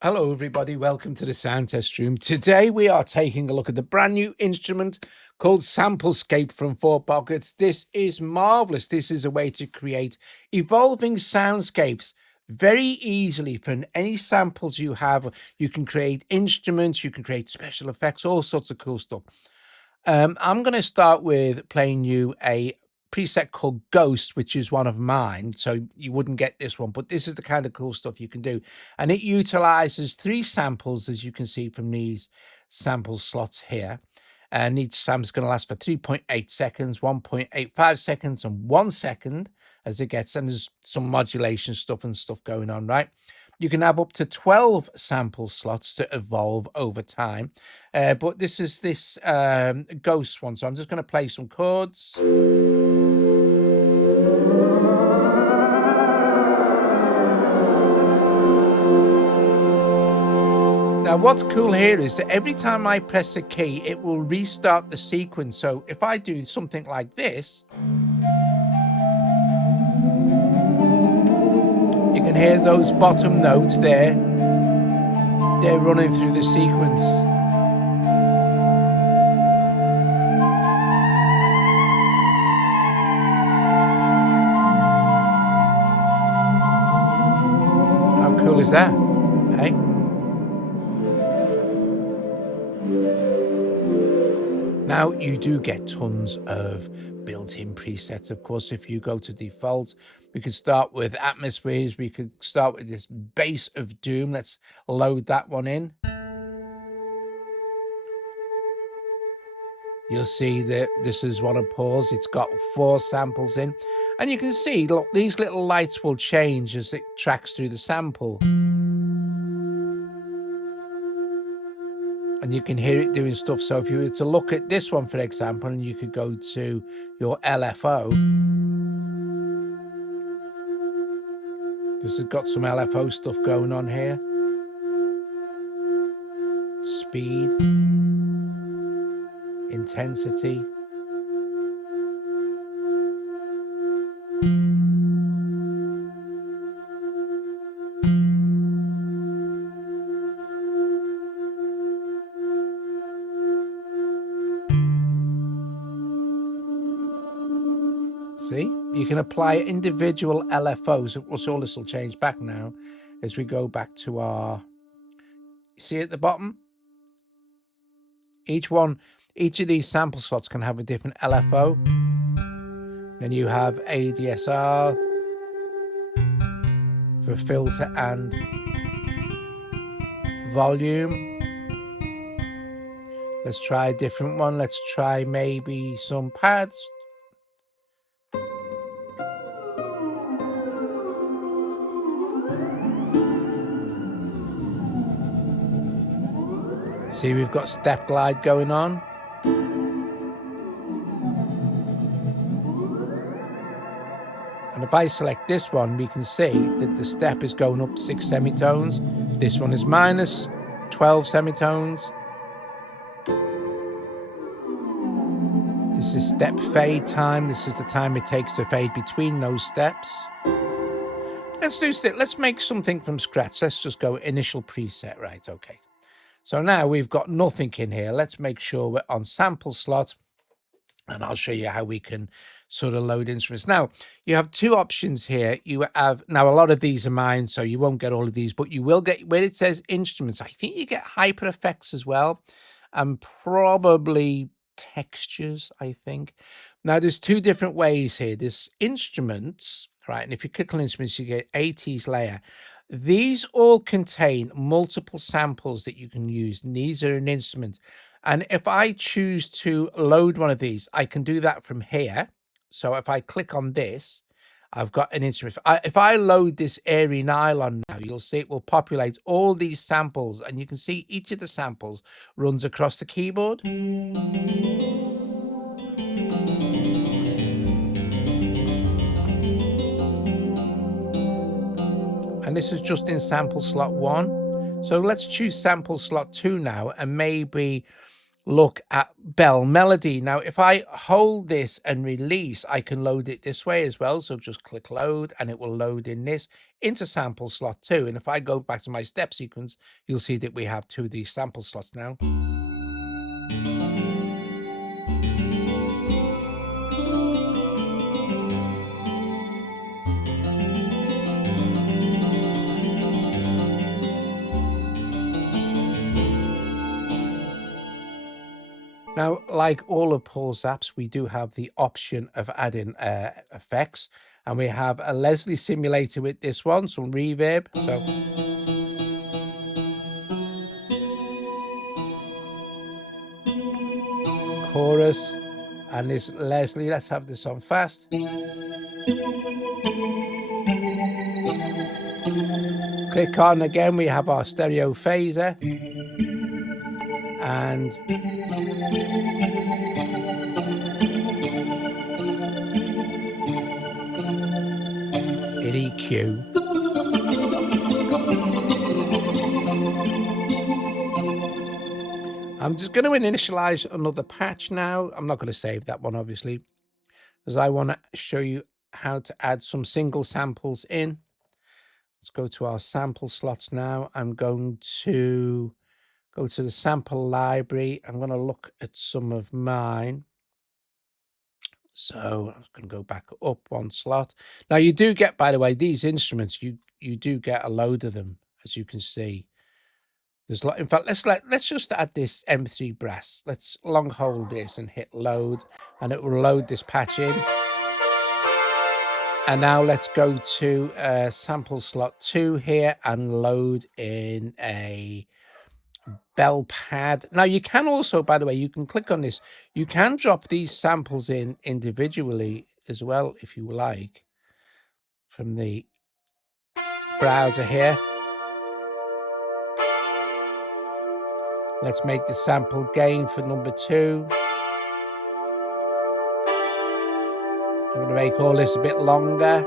Hello everybody, welcome to the sound test room. Today we are taking a look at the brand new instrument called SampleScape from 4Pockets. This is marvelous. This is a way to create evolving soundscapes very easily from any samples you have. You can create instruments, you can create special effects, all sorts of cool stuff. I'm going to start with playing you a preset called Ghost, which is one of mine, so you wouldn't get this one, but this is the kind of cool stuff you can do, and it utilizes 3 samples, as you can see from these sample slots here, and each sample's going to last for 3.8 seconds, 1.85 seconds, and 1 second as it gets, and there's some modulation stuff and stuff going on, right? You can have up to 12 sample slots to evolve over time, but this is this Ghost one, so I'm just going to play some chords. Now, what's cool here is that every time I press a key, it will restart the sequence. So if I do something like this, you can hear those bottom notes there. They're running through the sequence. How cool is that? Hey? Now, you do get tons of built-in presets, of course. If you go to default, we could start with atmospheres. We could start with this bass of doom. Let's load that one in. You'll see that this is one of Paul's. It's got 4 samples in. And you can see, look, these little lights will change as it tracks through the sample. And you can hear it doing stuff. So if you were to look at this one, for example, and you could go to your LFO, this has got some LFO stuff going on here. Speed, intensity. See, you can apply individual LFOs. So all this will change back now as we go back to our, see at the bottom? Each of these sample slots can have a different LFO. Then you have ADSR for filter and volume. Let's try a different one. Let's try maybe some pads. See, we've got step glide going on. And if I select this one, we can see that the step is going up 6 semitones. This one is minus 12 semitones. This is step fade time. This is the time it takes to fade between those steps. Let's make something from scratch. Let's just go initial preset, right? Okay. So now we've got nothing in here. Let's make sure we're on sample slot, and I'll show you how we can sort of load instruments. Now, you have 2 options here. You have, now a lot of these are mine, so you won't get all of these, but you will get, where it says instruments, I think you get hyper effects as well, and probably textures, I think. Now, there's 2 different ways here. There's instruments, right? And if you click on instruments, you get 80s layer. These all contain multiple samples that you can use. And these are an instrument. And if I choose to load one of these, I can do that from here. So if I click on this, I've got an instrument. If I load this airy nylon now, you'll see it will populate all these samples. And you can see each of the samples runs across the keyboard. And this is just in sample slot 1. So let's choose sample slot 2 now, and maybe look at bell melody. Now, if I hold this and release, I can load it this way as well. So just click load and it will load in this into sample slot 2. And if I go back to my step sequence, you'll see that we have 2 of these sample slots now. Now, like all of Paul's apps, we do have the option of adding effects, and we have a Leslie simulator with this one, some reverb. So chorus, and this Leslie. Let's have this on fast. Click on again. We have our stereo phaser, and EQ. I'm just going to initialize another patch now. I'm not going to save that one, obviously, because I want to show you how to add some single samples in. Let's go to our sample slots now. I'm going to go to the sample library. I'm going to look at some of mine. So I'm going to go back up one slot. Now you do get, by the way, these instruments, you do get a load of them, as you can see. There's in fact, let's just add this M3 brass. Let's long hold this and hit load, and it will load this patch in. And now let's go to sample slot 2 here and load in a bell pad. Now you can also, by the way, you can click on this. You can drop these samples in individually as well, if you like, from the browser here. Let's make the sample gain for number 2. I'm going to make all this a bit longer.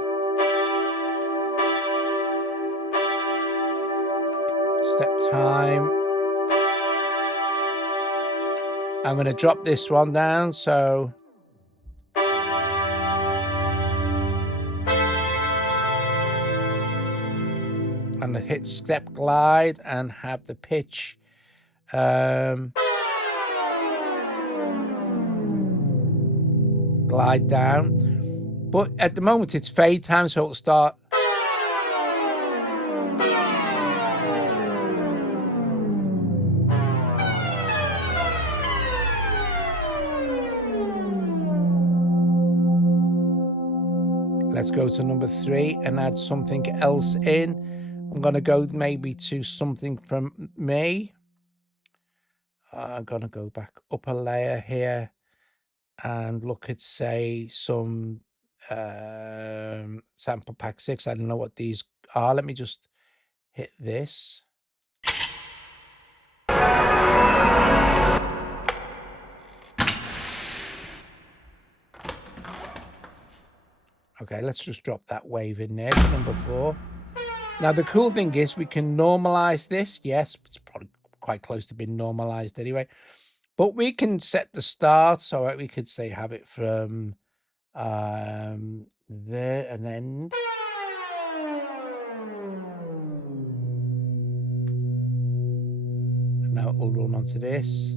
Step time. I'm going to drop this one down, so I'm going to hit step glide and have the pitch glide down. But at the moment it's fade time, so it'll start. Let's go to number 3 and add something else in. I'm going to go maybe to something from me. I'm going to go back up a layer here and look at, say, some sample pack 6. I don't know what these are. Let me just hit this. Okay, let's just drop that wave in there, number 4. Now, the cool thing is we can normalize this. Yes, it's probably quite close to being normalized anyway. But we can set the start, so we could say have it from there and end. And now it will run onto this.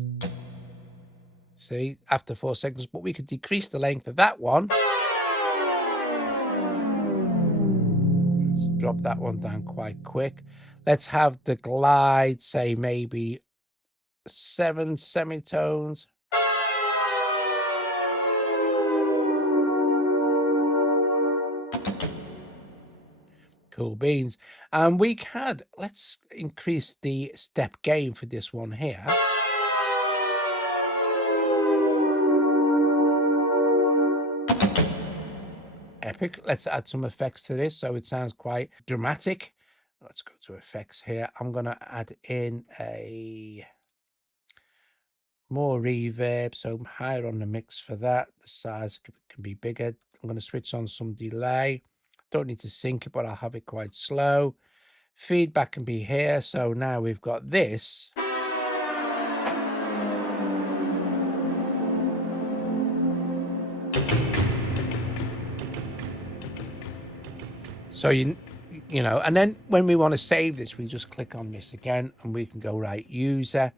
See, after 4 seconds, but we could decrease the length of that one. Let's drop that one down quite quick. Let's have the glide, say maybe 7 semitones. Cool beans. And we can, let's increase the step gain for this one here. Epic. Let's add some effects to this so it sounds quite dramatic. Let's go to effects here. I'm going to add in a more reverb, so I'm higher on the mix for that. The size can be bigger. I'm going to switch on some delay. Don't need to sync it, but I'll have it quite slow. Feedback can be here. So now we've got this. So you know, and then when we want to save this, we just click on this again, and we can go right user.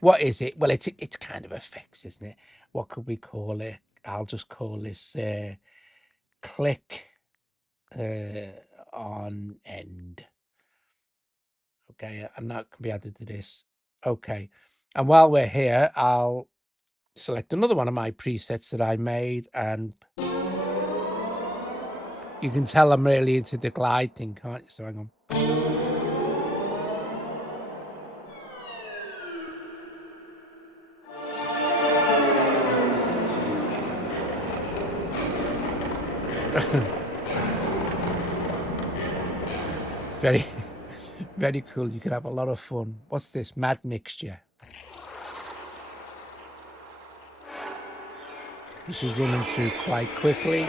What is it? Well, it's kind of effects, isn't it? What could we call it? I'll just call this click on end. Okay, and that can be added to this. Okay, and while we're here, I'll select another one of my presets that I made, and you can tell I'm really into the glide thing, can't you? So hang on. Very, very cool. You can have a lot of fun. What's this? Mad mixture. This is running through quite quickly.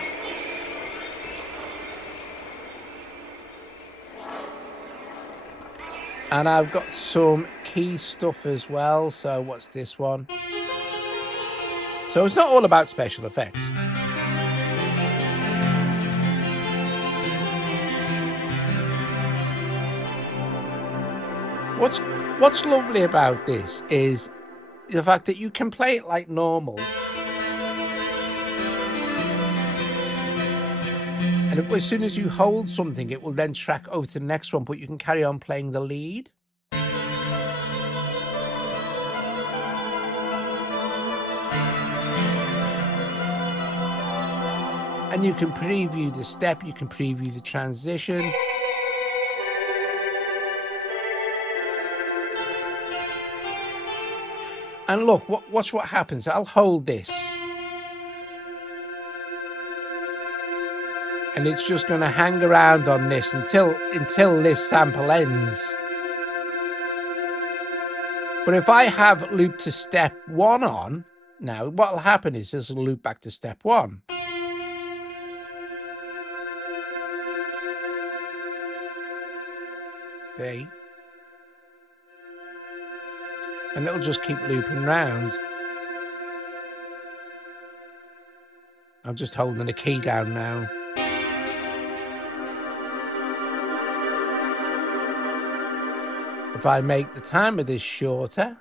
And I've got some key stuff as well. So what's this one? So it's not all about special effects. What's lovely about this is the fact that you can play it like normal. And as soon as you hold something, it will then track over to the next one, but you can carry on playing the lead. And you can preview the step, you can preview the transition. And look, watch what happens. I'll hold this. And it's just going to hang around on this until this sample ends. But if I have loop to step 1 on, now what will happen is this will loop back to step 1. B. And it'll just keep looping round. I'm just holding the key down now. If I make the time of this shorter,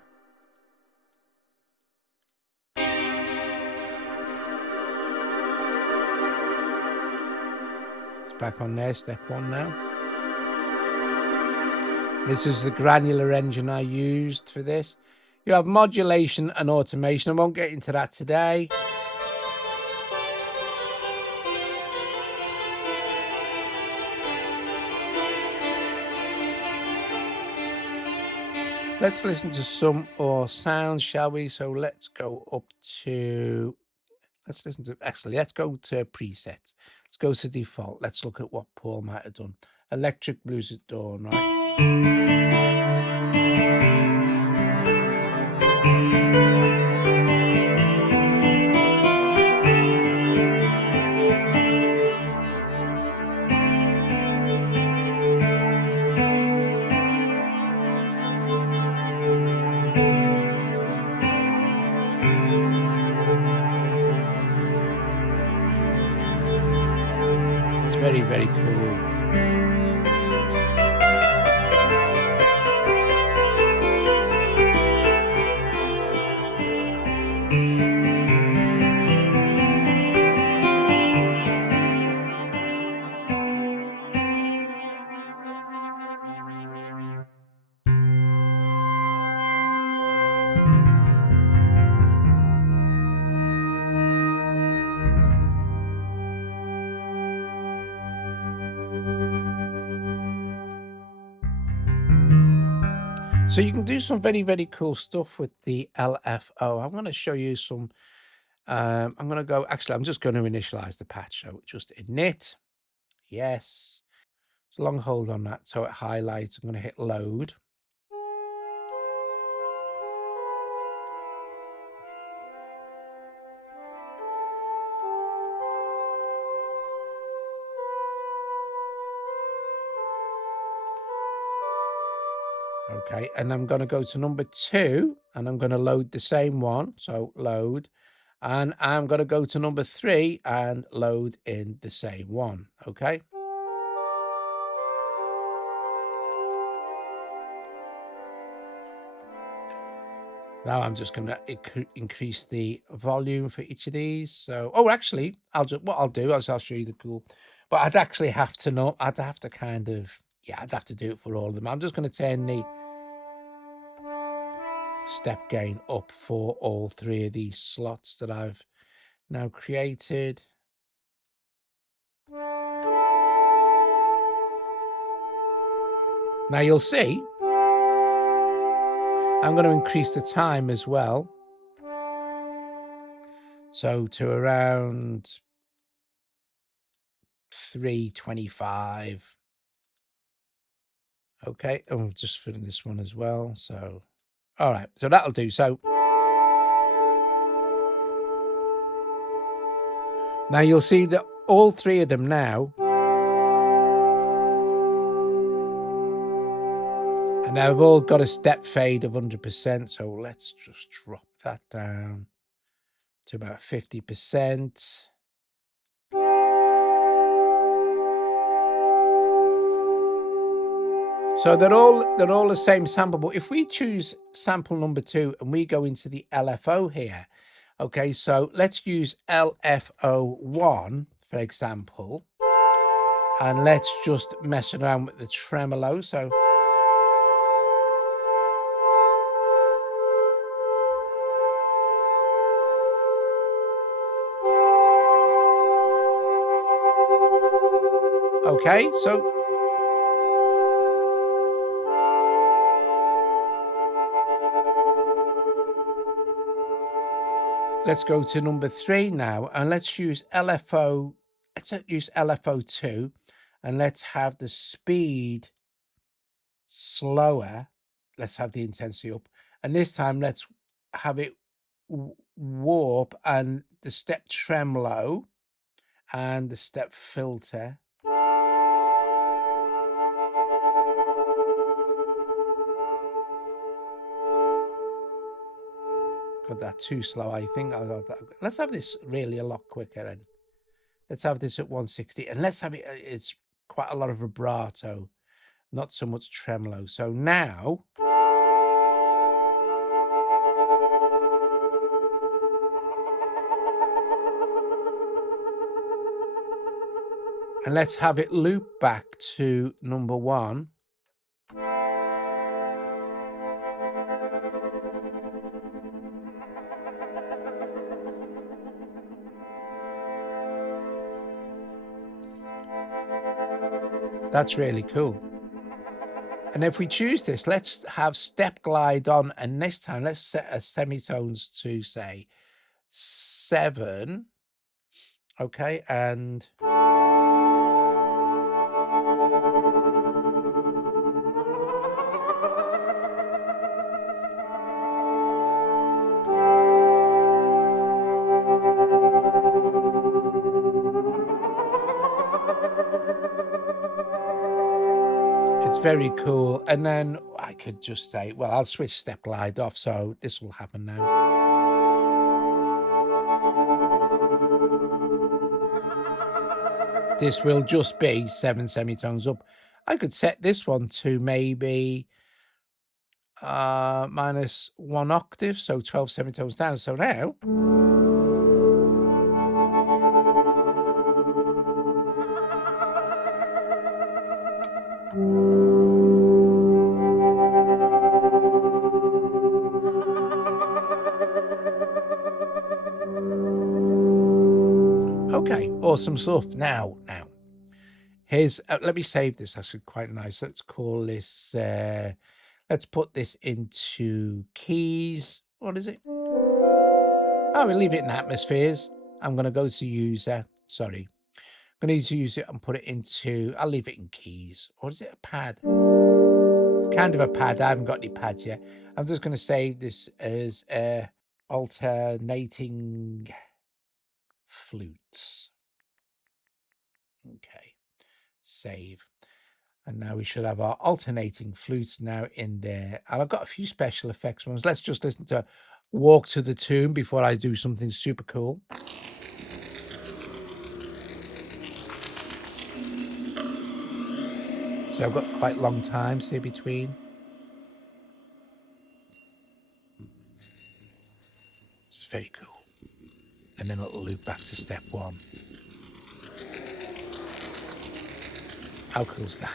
it's back on there, step 1 now. This is the granular engine I used for this. You have modulation and automation. I won't get into that today. Let's listen to some more sounds, shall we? So let's go up to, let's go to presets. Let's go to default. Let's look at what Paul might have done. Electric Blues at Dawn, right? It's very, very cool. So you can do some very, very cool stuff with the LFO. I'm going to show you some. I'm going to go, actually, I'm just going to initialize the patch. So just init. Yes. So long hold on that so it highlights. I'm going to hit load. Okay, and I'm going to go to number 2 and I'm going to load the same one. So load, and I'm going to go to number 3 and load in the same one. Okay. Now I'm just going to increase the volume for each of these. So, oh, actually, what I'll do is I'll show you the cool. But I'd actually have to know. I'd have to kind of, yeah, I'd have to do it for all of them. I'm just going to turn the step gain up for all three of these slots that I've now created. Now you'll see I'm going to increase the time as well. So to around 3:25. Okay, and we'll just fill in this one as well. So, all right, so that'll do. So now you'll see that all three of them now, and now they've all got a step fade of 100%. So let's just drop that down to about 50%. So they're all the same sample, but if we choose sample number 2 and we go into the LFO here, okay, so let's use LFO1 for example, and let's just mess around with the tremolo. So okay, so let's go to number 3 now, and let's use LFO. Let's use LFO2, and let's have the speed slower. Let's have the intensity up, and this time let's have it warp and the step tremolo and the step filter. Got that too slow, I think. Let's have this really a lot quicker, and let's have this at 160, and let's have it. It's quite a lot of vibrato, not so much tremolo. So now, and let's have it loop back to number 1. That's really cool. And if we choose this, let's have step glide on, and this time let's set a semitones to say 7. Okay, and it's very cool. And then I could just say, well, I'll switch step glide off, so this will happen now. This will just be 7 semitones up. I could set this one to maybe -1 octave, so 12 semitones down. So now, okay, awesome stuff. Now, here's, let me save this. Actually, quite nice. Let's call this, let's put this into keys. What is it? Oh, we'll leave it in atmospheres. I'm going to go to user. Sorry. I'm going to use it and put it into, I'll leave it in keys. Or is it a pad? It's kind of a pad. I haven't got any pads yet. I'm just going to save this as alternating flutes. Okay. Save. And now we should have our alternating flutes now in there. And I've got a few special effects ones. Let's just listen to Walk to the Tomb before I do something super cool. So I've got quite long times here between. very cool. And then it'll loop back to step one. How cool is that?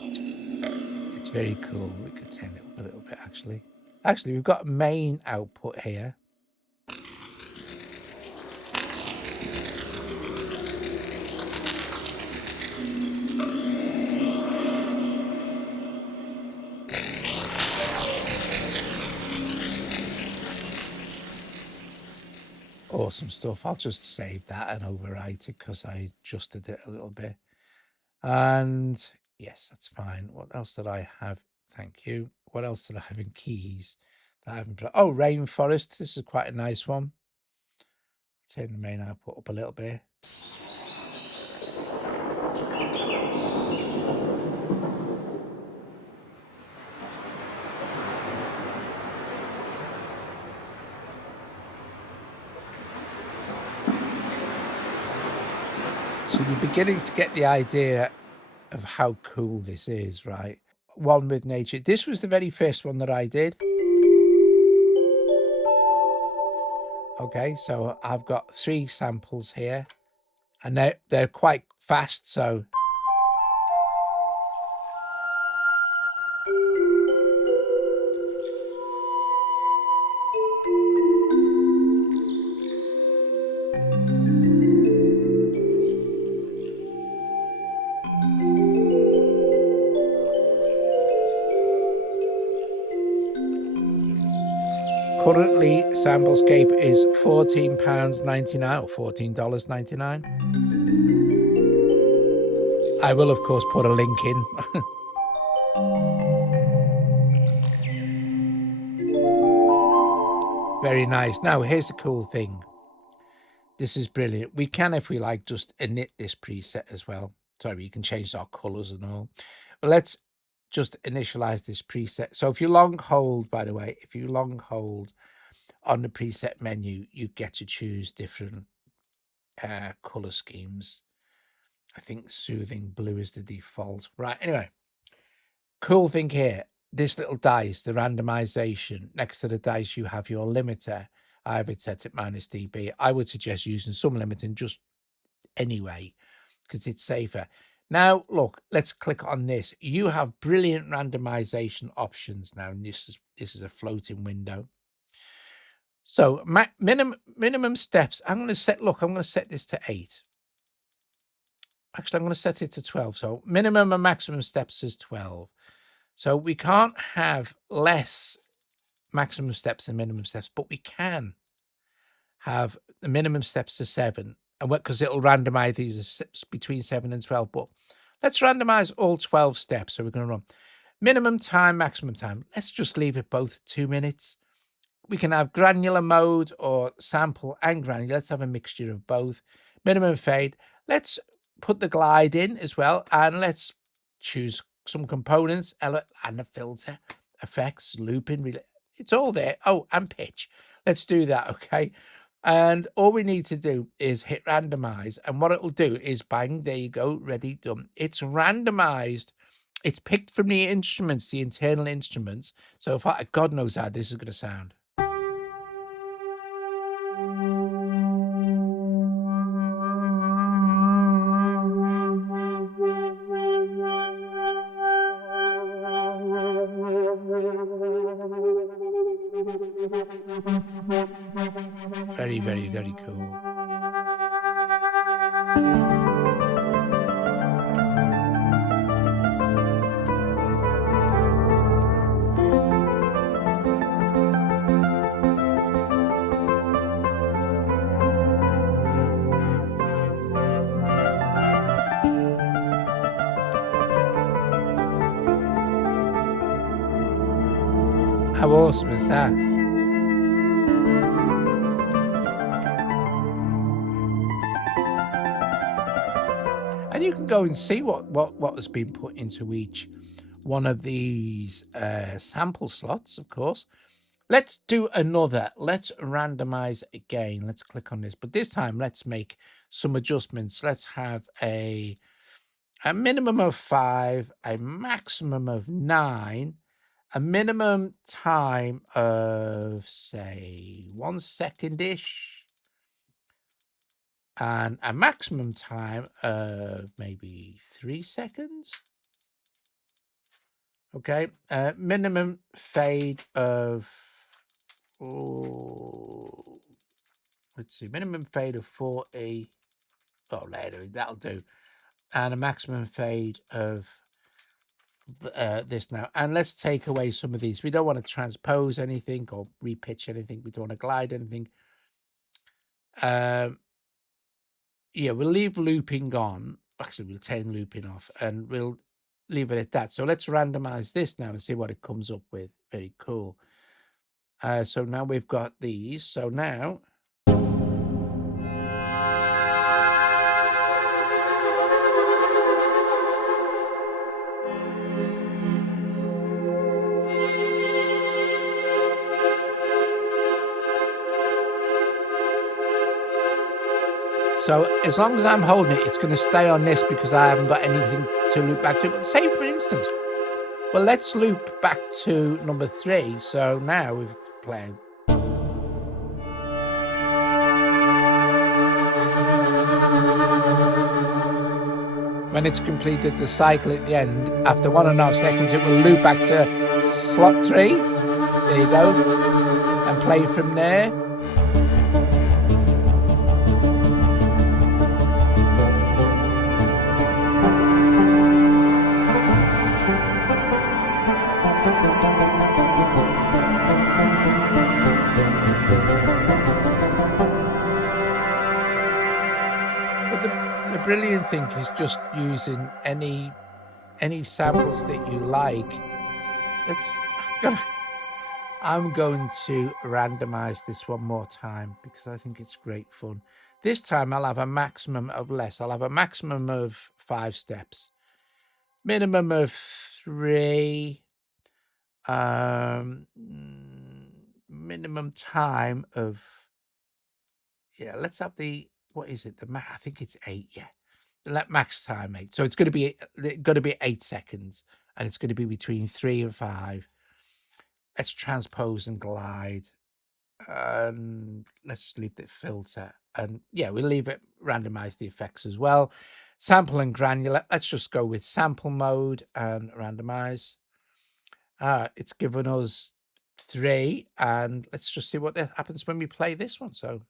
It's very cool. We could turn it up a little bit, actually. Actually, we've got main output here. Awesome stuff. I'll just save that and overwrite it because I adjusted it a little bit. And yes, that's fine. What else did I have? Thank you. What else did I have in keys that I haven't? Oh, Rainforest. This is quite a nice one. Turn the main output up a little bit. So you're beginning to get the idea of how cool this is, right? One with nature. This was the very first one that I did. Okay, so I've got 3 samples here, and they're quite fast, so currently, SampleScape is £14.99 or $14.99. I will, of course, put a link in. Very nice. Now, here's the cool thing. This is brilliant. We can, if we like, just init this preset as well. Sorry, you can change our colors and all. But let's just initialize this preset. So if you long hold, by the way, if you long hold on the preset menu, you get to choose different color schemes. I think soothing blue is the default. Right, anyway, cool thing here, this little dice, the randomization, next to the dice you have your limiter. I have it set at -dB. I would suggest using some limiting just anyway, because it's safer. Now, look, let's click on this. You have brilliant randomization options now, and this is a floating window. So minimum steps. I'm going to set this to 8. Actually, I'm going to set it to 12. So minimum and maximum steps is 12. So we can't have less maximum steps than minimum steps, but we can have the minimum steps to 7, and because it'll randomize these as between 7 and 12. But let's randomize all 12 steps. So we're going to run minimum time, maximum time. Let's just leave it both 2 minutes. We can have granular mode or sample and granular. Let's have a mixture of both. Minimum fade. Let's put the glide in as well, and let's choose some components and a filter, effects, looping. It's all there. Oh, and pitch. Let's do that, okay? And all we need to do is hit randomize, and what it will do is bang, there you go, ready, done. It's randomized. It's picked from the instruments, the internal instruments. So if God knows how this is going to sound. Very, very, very cool. How awesome is that? And you can go and see what has been put into each one of these sample slots, of course. Let's do another. Let's randomize again. Let's click on this. But this time, let's make some adjustments. Let's have a minimum of 5, a maximum of 9, a minimum time of, say, 1 second-ish, and a maximum time of maybe 3 seconds. Okay, minimum fade of, let's see, minimum fade of 40. Oh, later, that'll do. And a maximum fade of this now. And let's take away some of these. We don't want to transpose anything or repitch anything. We don't want to glide anything. Yeah, we'll leave looping on. Actually, we'll turn looping off, and we'll leave it at that. So let's randomize this now and see what it comes up with. Very cool. So now we've got these. So now, so as long as I'm holding it, it's going to stay on this because I haven't got anything to loop back to. But say, for instance, well, let's loop back to number 3. So now we've played. When it's completed the cycle at the end, after 1.5 seconds, it will loop back to slot 3. There you go. And play from there. Brilliant thing is just using any samples that you like. I'm going to randomize this one more time because I think it's great fun. This time I'll have a maximum of less. I'll have a maximum of 5 steps, minimum of 3, minimum time of, yeah, let's have the, what is it? I think it's 8. Yeah. Let max time 8. So it's going to be 8 seconds, and it's going to be between 3 and 5. Let's transpose and glide, and let's just leave the filter. And yeah, we'll leave it, randomize the effects as well. Sample and granular. Let's just go with sample mode and randomize. It's given us 3, and let's just see what happens when we play this one. So.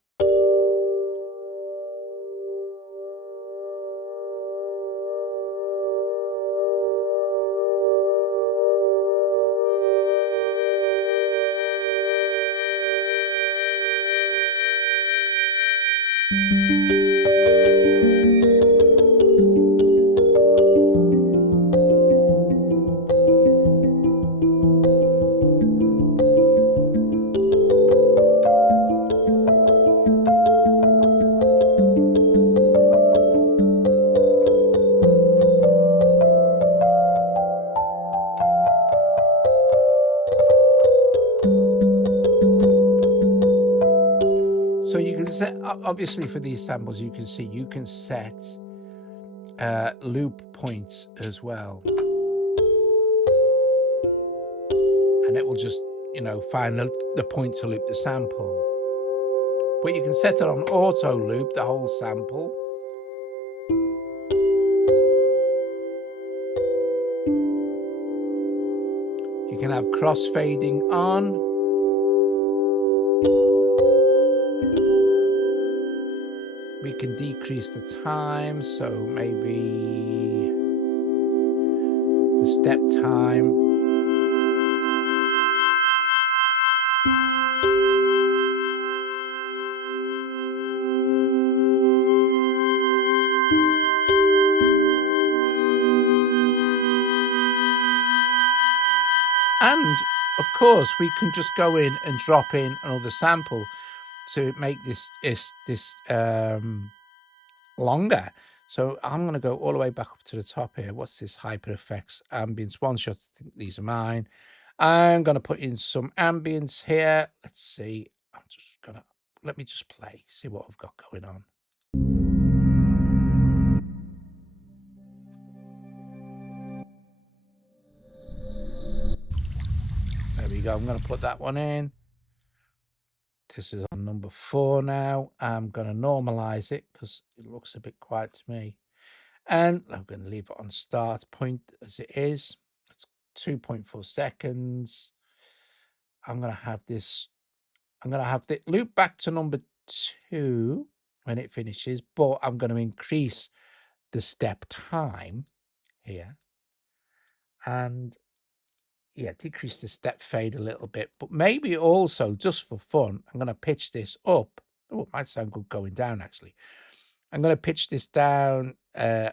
So you can set, obviously for these samples, you can see you can set loop points as well. And it will just, find the point to loop the sample. But you can set it on auto loop, the whole sample. You can have crossfading on. We can decrease the time, so maybe the step time. And of course, we can just go in and drop in another sample to make this longer. So I'm going to go all the way back up to the top here. What's this? Hyper Effects Ambience one shot. I think these are mine. I'm going to put in some ambience here. Let's see. I'm just going to, let me just play, see what I've got going on. we go. I'm going to put that one in. This is on number 4 now. I'm going to normalize it because it looks a bit quiet to me. And I'm going to leave it on start point as it is. It's 2.4 seconds. I'm going to have this. I'm going to have the loop back to number 2 when it finishes, but I'm going to increase the step time here. And yeah, decrease the step fade a little bit, but maybe also just for fun, I'm going to pitch this up. Oh, it might sound good going down actually. I'm going to pitch this down 7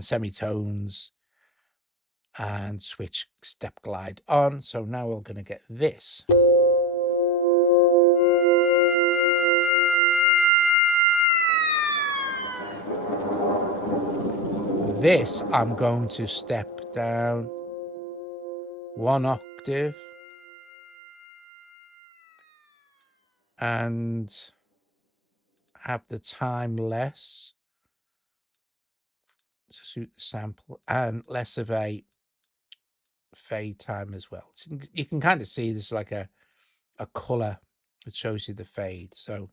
semitones and switch step glide on. So now we're going to get this. This I'm going to step down 1 octave and have the time less to suit the sample and less of a fade time as well. So you can kind of see this like a color that shows you the fade. So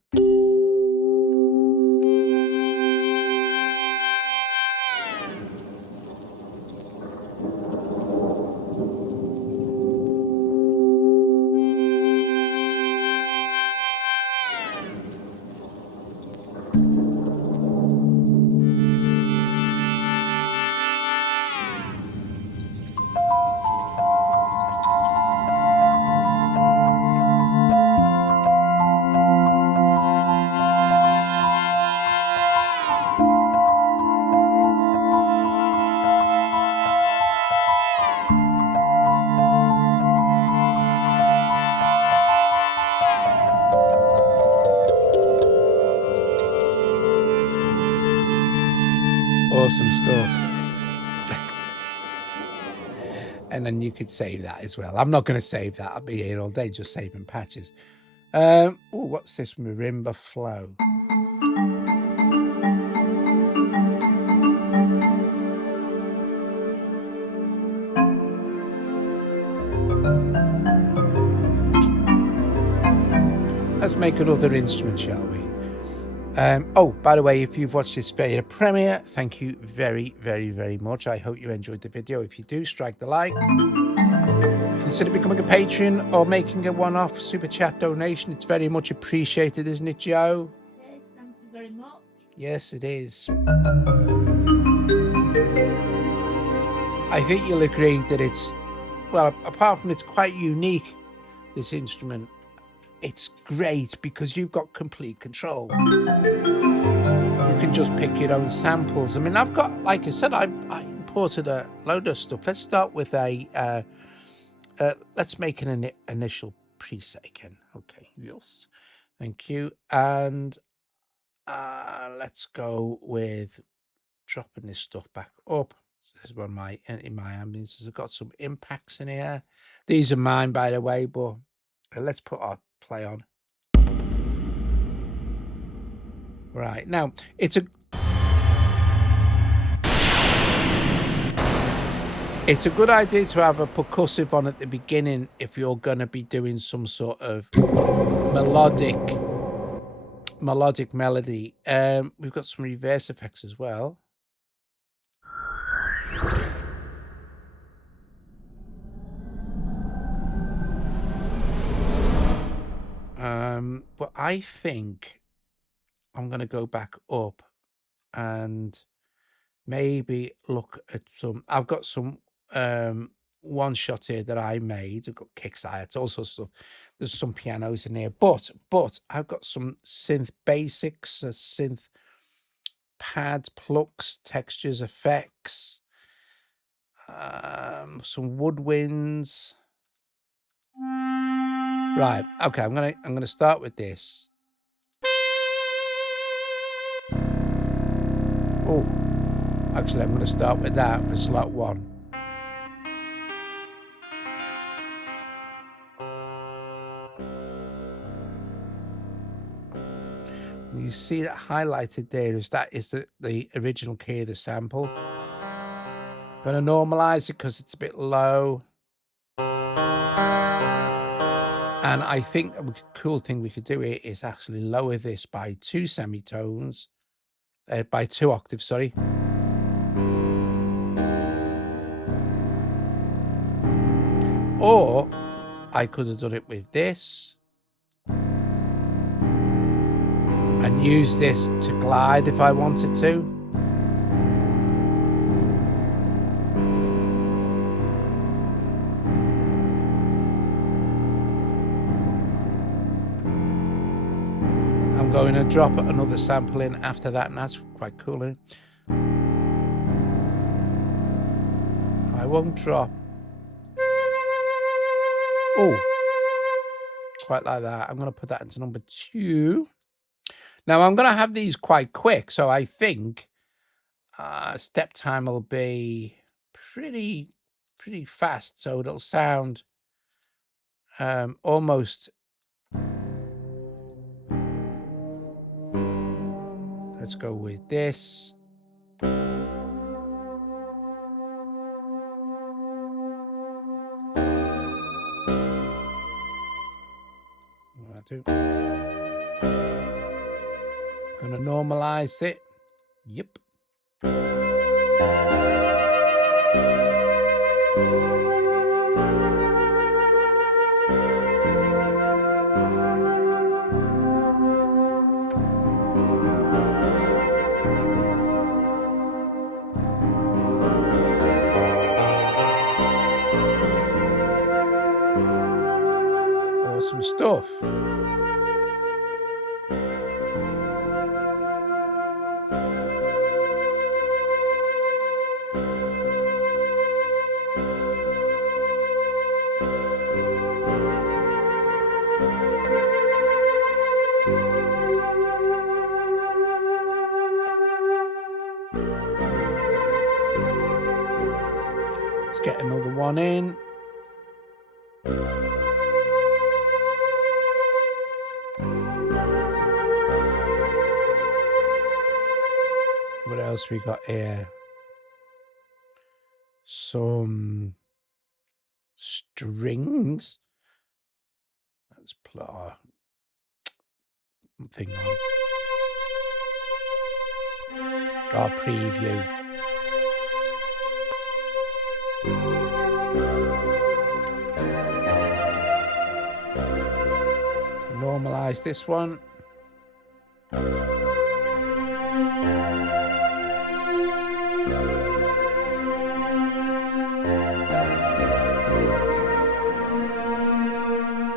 awesome stuff. And then you could save that as well. I'm not going to save that. I'll be here all day just saving patches. Oh, what's this? Marimba flow. Let's make another instrument, shall we? Oh, by the way, if you've watched this video premiere, thank you very, very, very much. I hope you enjoyed the video. If you do, strike the like. Consider becoming a patron or making a one-off super chat donation. It's very much appreciated, isn't it, Joe? It is. Thank you very much. Yes, it is. I think you'll agree that it's, well, apart from it's quite unique, this instrument, it's great because you've got complete control. You can just pick your own samples. I mean, I've got, like I said, I imported a load of stuff. Let's start with a, let's make an initial preset again. Okay, yes, thank you. And let's go with dropping this stuff back up. So this is one of my, in my ambiences. I've got some impacts in here. These are mine, by the way, but let's put our play on. Right, now it's a good idea to have a percussive on at the beginning if you're going to be doing some sort of melodic melody. We've got some reverse effects as well. But I think I'm going to go back up and maybe look at some. I've got some one shot here that I made. I've got kicks, hi-hats, all sorts of stuff. There's some pianos in here, but I've got some synth basics, synth pads, plucks, textures, effects, some woodwinds. Right, okay, I'm gonna start with this. Oh, actually, I'm gonna start with that for slot 1. You see that highlighted there is the original key of the sample. I'm gonna normalize it because it's a bit low. And I think a cool thing we could do here is actually lower this by 2 semitones, by 2 octaves, sorry. Or I could have done it with this and use this to glide if I wanted to. I'm going to drop another sample in after that, and that's quite cool. Eh? I won't drop. Oh, quite like that. I'm going to put that into number 2. Now I'm going to have these quite quick, so I think step time will be pretty fast, so it'll sound almost. Let's go with this. What I do? Gonna normalize it. Yep. Awesome stuff. Let's get another one in. What else we got here? Some strings. Let's put our thing on. Our preview. Normalize this one.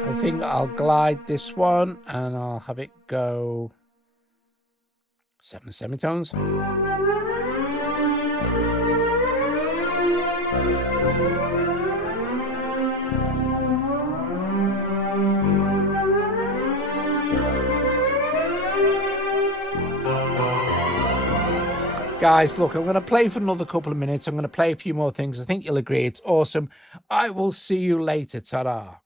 I think I'll glide this one and I'll have it go 7 semitones. Guys, look, I'm going to play for another couple of minutes. I'm going to play a few more things. I think you'll agree it's awesome. I will see you later. Ta-da.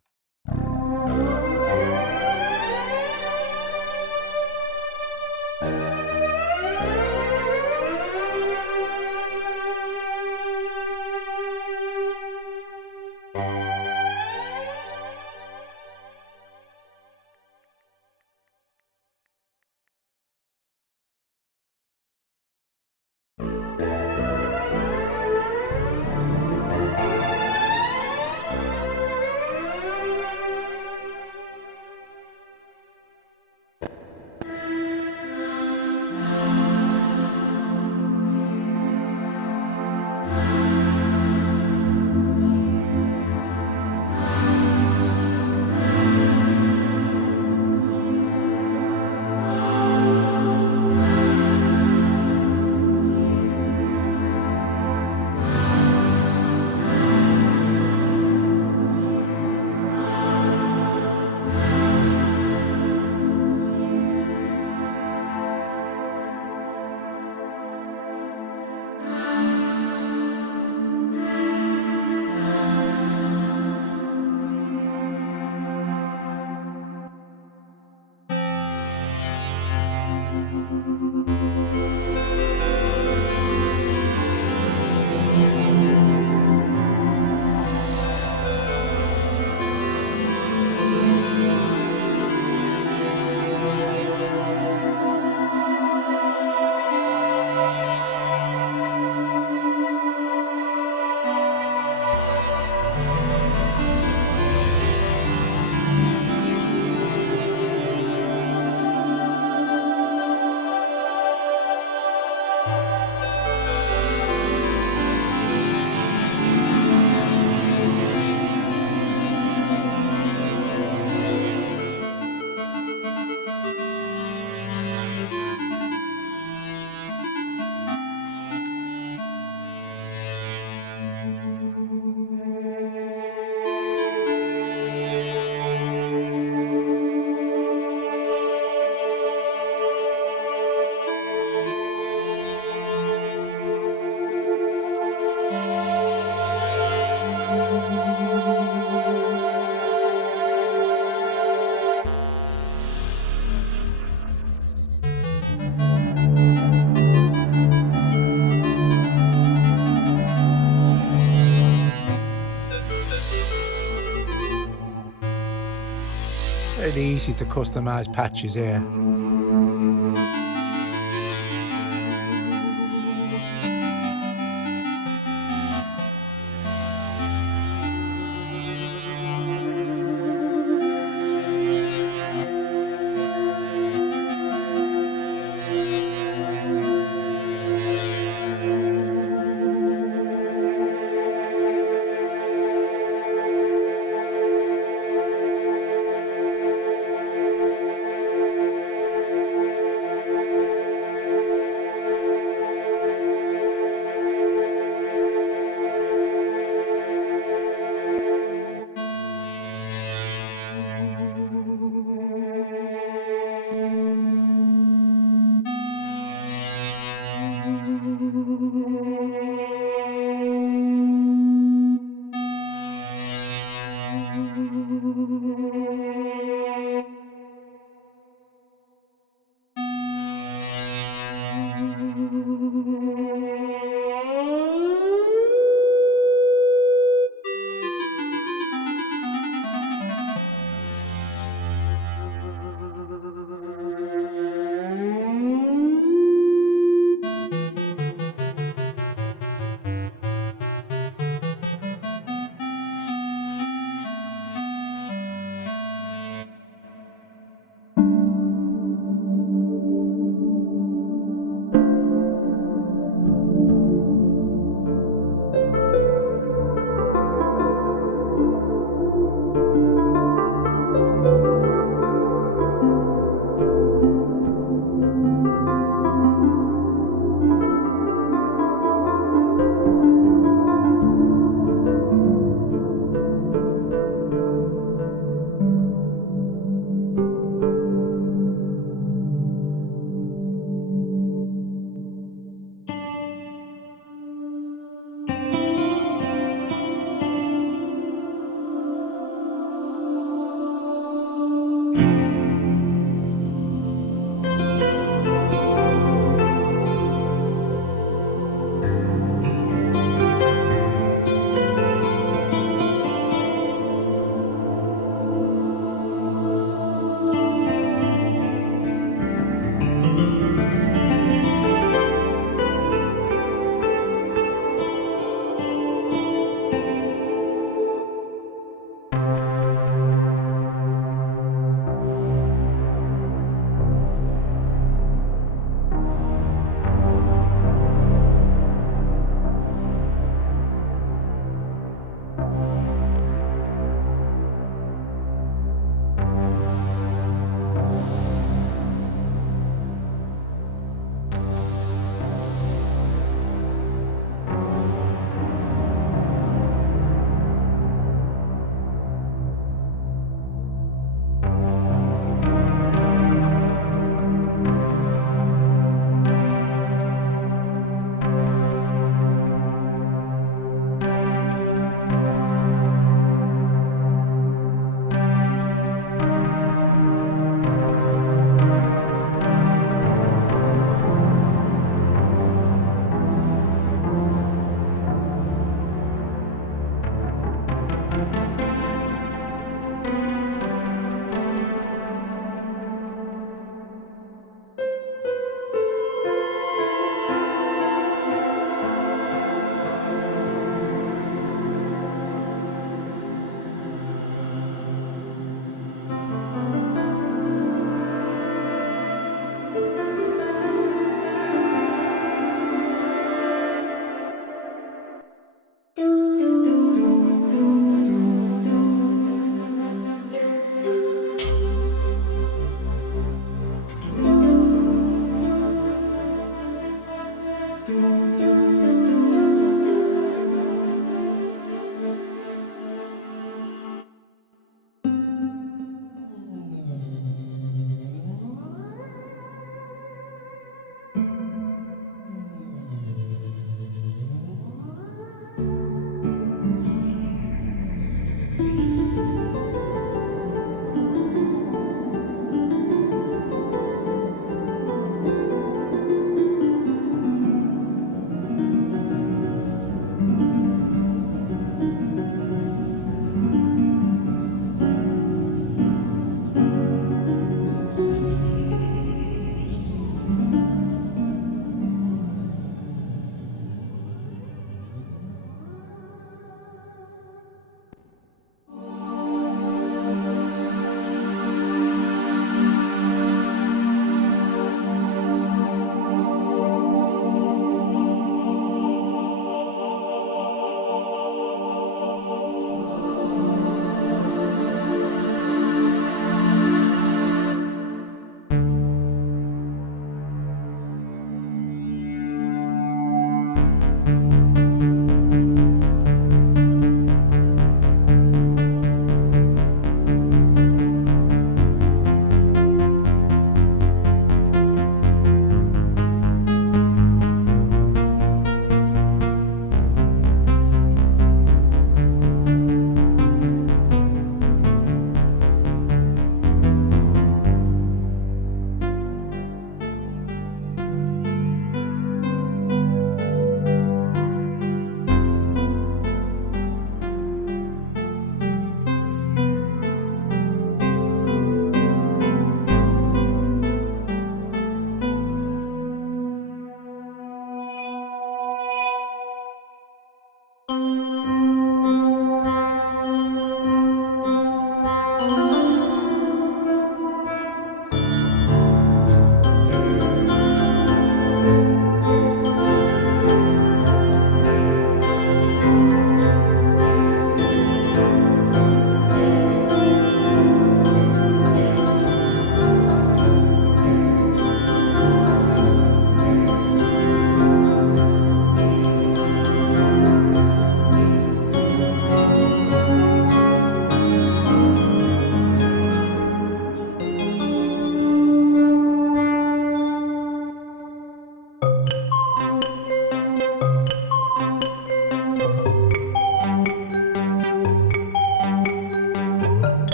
Really easy to customize patches here.